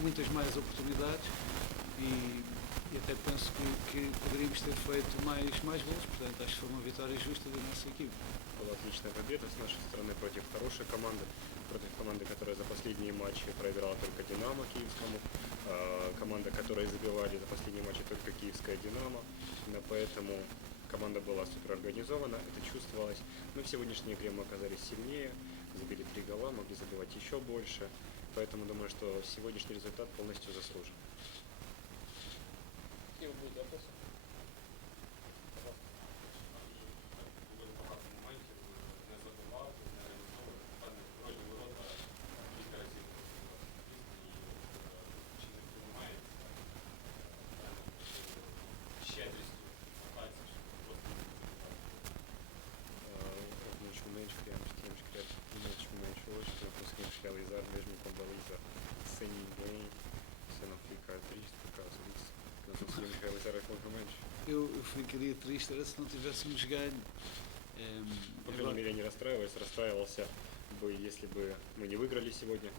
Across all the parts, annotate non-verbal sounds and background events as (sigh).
muitas mais oportunidades e, e até penso que, que poderíamos ter feito mais, mais gols. Portanto, acho que foi uma vitória justa da nossa equipe. Была отличная победа с нашей стороны против хорошей команды, против команды, которая за последние матчи проиграла только Динамо Киевскому, а, команда, которая забивали за последние матчи только Киевская Динамо, поэтому команда была супер организована, это чувствовалось. Но в сегодняшней игре мы оказались сильнее, забили три гола, могли забивать еще больше, поэтому думаю, что сегодняшний результат полностью заслужен. que Não conseguimos realizar alguns momentos. Eu, eu ficaria triste era se não tivéssemos ganho. Ehm, По agora- крайней мере, не расстраиваюсь, расстраивался бы, если бы мы не выиграли сегодня.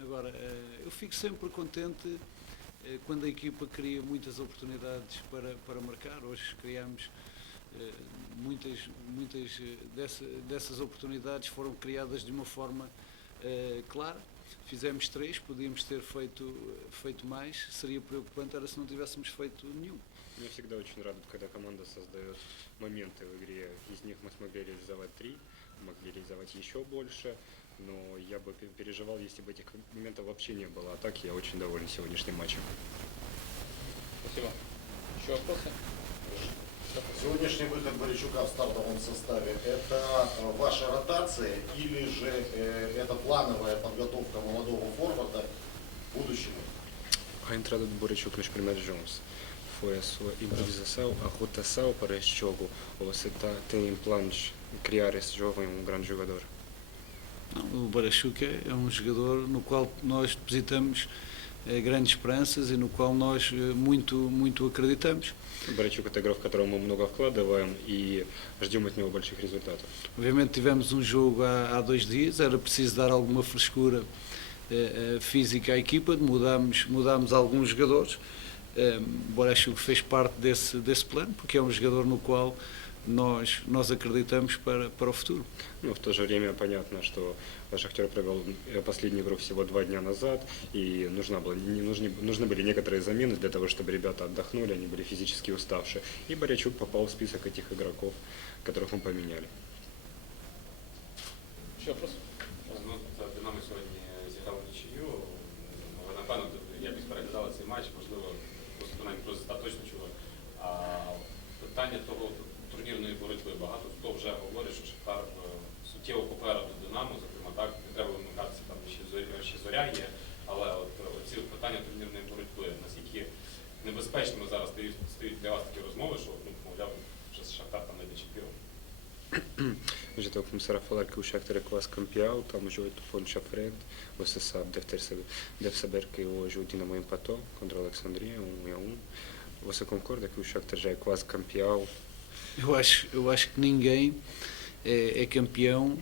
Agora, eh, eu fico sempre contente eh, quando a equipa cria muitas oportunidades para, para marcar. Hoje criamos eh, muitas, muitas eh, dessa, dessas oportunidades foram criadas de uma forma eh, clara. Fizemos três, podíamos ter feito, feito mais. Seria preocupante era se não tivéssemos feito nenhum. Меня всегда очень радует, когда команда создает моменты в игре. Из них мы смогли реализовать три, могли реализовать еще больше. Но я бы пе- переживал, если бы этих моментов вообще не было. А так я очень доволен сегодняшним матчем. Спасибо. Еще вопросы? Сегодняшний выход Борячука в стартовом составе – это э, ваша rotация или же э, это плановая подготовка молодого форварда к будущему? A entrada do Borechuk nos primeiros jogos foi a sua improvisação, a rotação para este jogo? Ou você tá, tem planos de criar esse jovem um grande jogador? Não, o Barachuca é um jogador no qual nós depositamos eh, grandes esperanças e no qual nós eh, muito, muito acreditamos. Борячук – это игрок, в которого мы много вкладываем и ждем от него больших результатов. Obviamente tivemos um jogo há, há dois dias, era preciso dar alguma frescura eh, eh, física à equipa, mudámos, mudámos alguns jogadores. Eh, Borachuk fez parte desse, desse plano, porque é um jogador no qual nós, nós acreditamos para, para o futuro. Но в то же время понятно, что Шахтер провел э, последнюю игру всего два дня назад, и нужна была, не нужны, нужны были некоторые замены для того, чтобы ребята отдохнули, они были физически уставшие. И Борячук попал в список этих игроков, которых мы поменяли. Ще вопроси? багато хто вже говорить, що Шахтар е, суттєво попереду Динамо, зокрема, так, не треба вимикатися, там ще зоря є, але от е, ці питання турнірної боротьби, наскільки небезпечними зараз стоїть для вас такі розмови, що ну, мовляв, що Шахтар там не чемпіон. (clears throat) Вже так мусора фаларки у Шахтар клас кампіал, там уже фон Шафрент, ОССА, Девсаберки у Жудіна Моїм Пато, контр Олександрія, у Яун. Você concorda que o Shakhtar já é Eu acho, eu acho que ninguém é, é campeão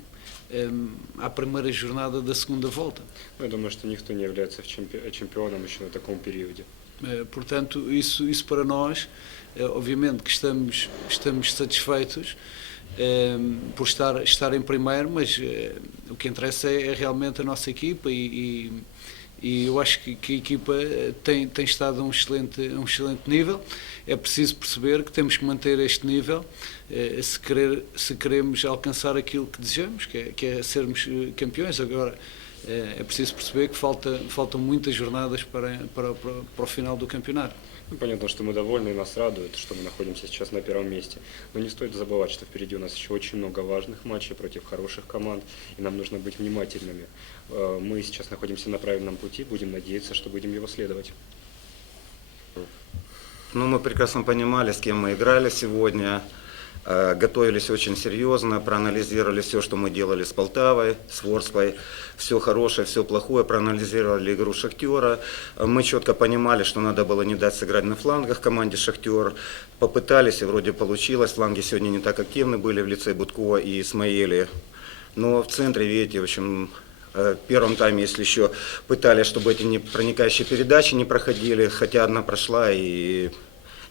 ehm, à primeira jornada da segunda volta. Ну, Я думаю, что никто не является в чемпи- чемпионом еще на таком периоде. Eh, Portanto, isso, isso para nós, eh, obviamente que estamos, estamos satisfeitos eh, por estar, estar em primeiro, mas eh, o que interessa é, é realmente a nossa equipa e, e, e eu acho que, que a equipa tem, tem estado a um excelente, um excelente nível. É preciso perceber que temos que manter este nível eh, se, querer, se queremos alcançar aquilo que desejamos, que é, que é sermos eh, campeões. Agora, é preciso perceber que falta, faltam muitas jornadas para, para, para, para o final do campeonato. Ну, понятно, что мы довольны и нас радует, что мы находимся сейчас на первом месте. Но не стоит забывать, что впереди у нас еще очень много важных матчей против хороших команд, и нам нужно быть внимательными. Э, Мы сейчас находимся на правильном пути, будем надеяться, что будем его следовать. Ну, мы прекрасно понимали, с кем мы играли сегодня. Э, Готовились очень серьезно, проанализировали все, что мы делали с Полтавой, с Ворской, все хорошее, все плохое, проанализировали игру Шахтера. Мы четко понимали, что надо было не дать сыграть на флангах команде Шахтер. Попытались, и вроде получилось. Фланги сегодня не так активны были в лице Будкова и Исмаили. Но в центре, видите, в общем, Э, В первом тайме, если еще пытались, чтобы эти не проникающие передачи не проходили, хотя одна прошла и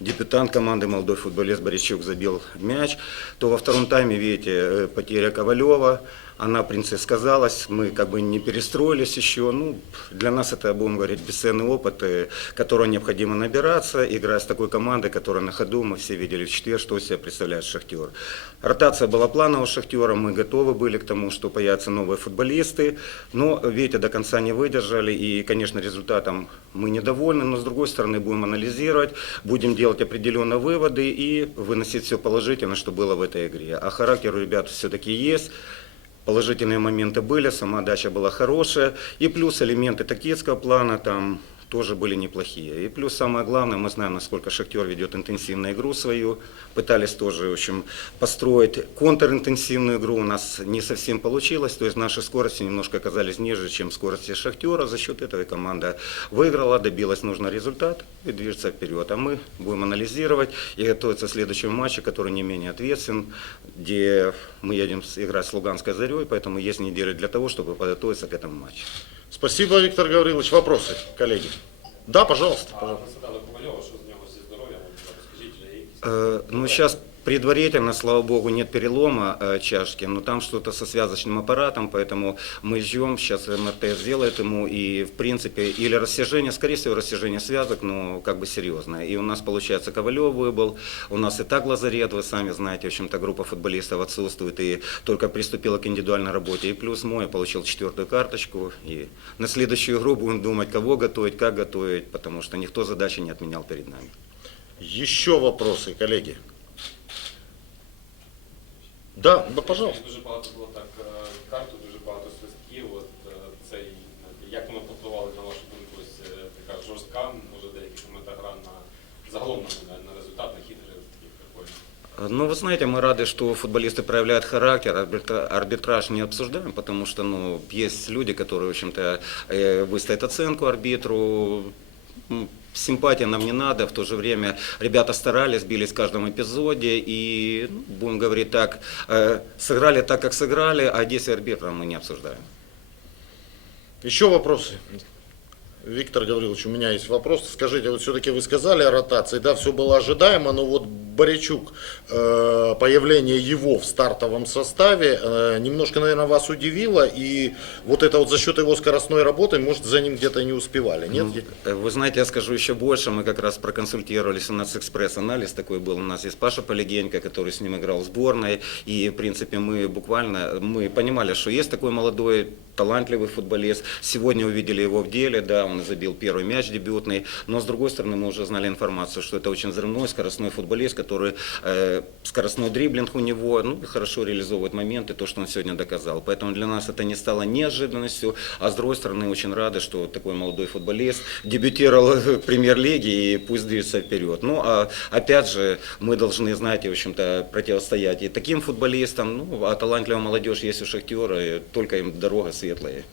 дебютант команды молодой футболист Борячук забил мяч, то во втором тайме, видите, э, потеря Ковалева, она, в принципе, сказалась, мы как бы не перестроились еще. Ну, для нас это, будем говорить, бесценный опыт, э, которого необходимо набираться, играя с такой командой, которая на ходу, мы все видели в четверг, что из себя представляет Шахтер. Ротация была плановая Шахтера, мы готовы были к тому, что появятся новые футболисты, но, видите, до конца не выдержали, и, конечно, результатом мы недовольны, но, с другой стороны, будем анализировать, будем делать определенные выводы и выносить все положительно, что было в этой игре. А характер у ребят все-таки есть, Положительные моменты были, сама дача была хорошая. И плюс элементы тактического плана там тоже были неплохие. И плюс самое главное, мы знаем, насколько Шахтер ведет интенсивную игру свою. Пытались тоже, в общем, построить контринтенсивную игру. У нас не совсем получилось. То есть наши скорости немножко оказались ниже, чем скорости Шахтера. За счет этого команда выиграла, добилась нужного результата и движется вперед. А мы будем анализировать и готовиться к следующему матчу, который не менее ответственен, где мы едем играть с Луганской Зарей, поэтому есть неделя для того, чтобы подготовиться к этому матчу. Спасибо, Виктор Гаврилович. Вопросы, коллеги? Да, пожалуйста. А пожалуйста. посадали Ковальова, що з нього зі здоров'ям? Розкажіть, є якісь Э, Ну, сейчас предварительно, слава богу, нет перелома э, чашки, но там что-то со связочным аппаратом, поэтому мы ждем, сейчас МРТ сделает ему, и в принципе, или растяжение, скорее всего, растяжение связок, но как бы серьезное. И у нас, получается, Ковалев выбыл, у нас и так лазарет, вы сами знаете, в общем-то, группа футболистов отсутствует, и только приступила к индивидуальной работе. И плюс мой получил четвертую карточку, и на следующую игру будем думать, кого готовить, как готовить, потому что никто задачи не отменял перед нами. Еще вопросы, коллеги? Да, да, пожалуйста. Дуже багато було так е, карту, дуже багато свистків. От е, цей е, як воно впливало на вашу думку, ось е, така жорстка, може в деяких моментах гра на загалом на, на результат, на хід гри такий прикольний. Ну, вы знаете, мы рады, что футболисты проявляют характер, арбитра- арбитраж не обсуждаем, потому что, ну, есть люди, которые, в общем-то, э, выставят оценку арбитру, М, Симпатия нам не надо, в то же время ребята старались, бились в каждом эпизоде и, ну, будем говорить так, э, сыграли так, как сыграли, а действия арбитра мы не обсуждаем. Еще вопросы? Виктор Гаврилович, у меня есть вопрос. Скажите, вот все-таки вы сказали о ротации, да, все было ожидаемо, но вот Борячук, э, появление его в стартовом составе э, немножко, наверное, вас удивило, и вот это вот за счет его скоростной работы, может, за ним где-то не успевали, нет? Ну, э, Вы знаете, я скажу еще больше. Мы как раз проконсультировались, у нас экспресс-анализ такой был. У нас есть Паша Полегенько, который с ним играл в сборной. И, в принципе, мы буквально, мы понимали, что есть такой молодой, талантливый футболист. Сегодня увидели его в деле, да, он забил первый мяч дебютный. Но, с другой стороны, мы уже знали информацию, что это очень взрывной, скоростной футболист, который э, скоростной дриблинг у него, ну, хорошо реализовывает моменты, то, что он сегодня доказал. Поэтому для нас это не стало неожиданностью, а с другой стороны, очень рады, что такой молодой футболист дебютировал (laughs) в премьер-лиге и пусть движется вперед. Ну, а опять же, мы должны, знаете, в общем-то, противостоять и таким футболистам, ну, а талантливая молодежь есть у Шахтера, и только им дорога светлая.